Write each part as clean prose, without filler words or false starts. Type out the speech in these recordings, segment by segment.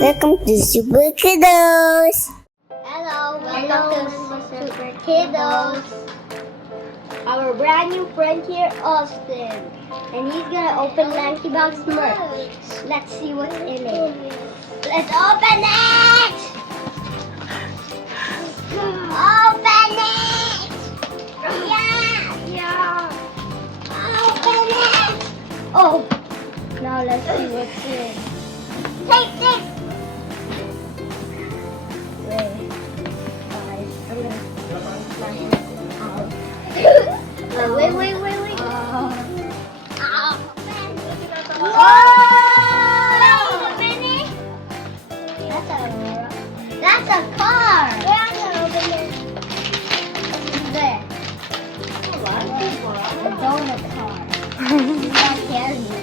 Welcome to Super Kiddos. Hello, welcome to Super Kiddos. Our brand new friend here, Austin, and he's gonna open Lankybox merch. Let's see what's in it. Let's open it! Open it! Yeah! Open it! Oh! Now let's see what's in. Take this! Wait. Guys, I'm gonna smash it out. Wait. That's a car! Where's the opener? There. A donut car. That scares me.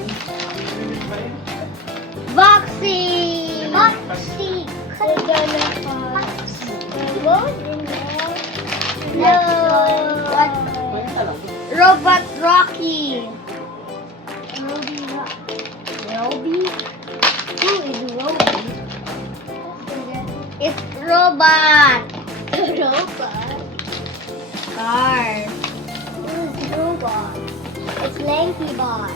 Boxy! The donut car. What was in there? No. What? Robot Rocky. Roby? Who is Roby? It's robot. Robot. Car. Who is robot? It's Lankybox.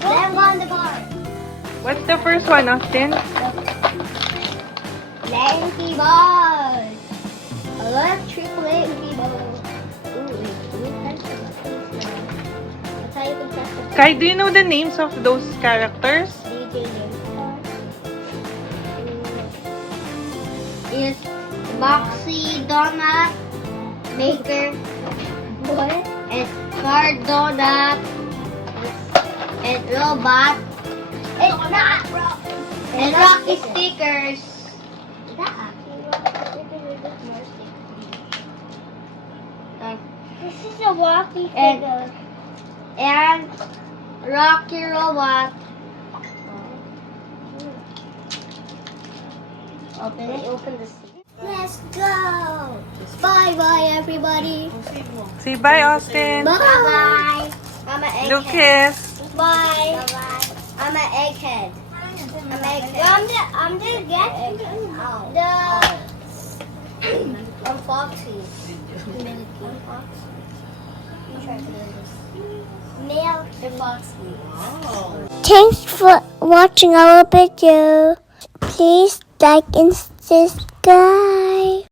Then on the car. What's the first one, Austin? Lankybox. Electric Lankybox. That's how you can test it. Kai, do you know the names of those characters? DJ is Boxy Donut Maker. What? And Car Donut. And Robot. It's not Rocky. And Rocky stickers. Is that actually Rocky? This is a Rocky figure. And Rocky Robot. Open it. Open the seat. Let's go. Bye everybody. Say bye, Austin. Bye. I'm an egghead. Lucas. Bye. I'm an egghead. I'm the I'm Foxy. I'm Foxy. You try to do this. Male and Foxy. Thanks for watching our video. Please like and subscribe.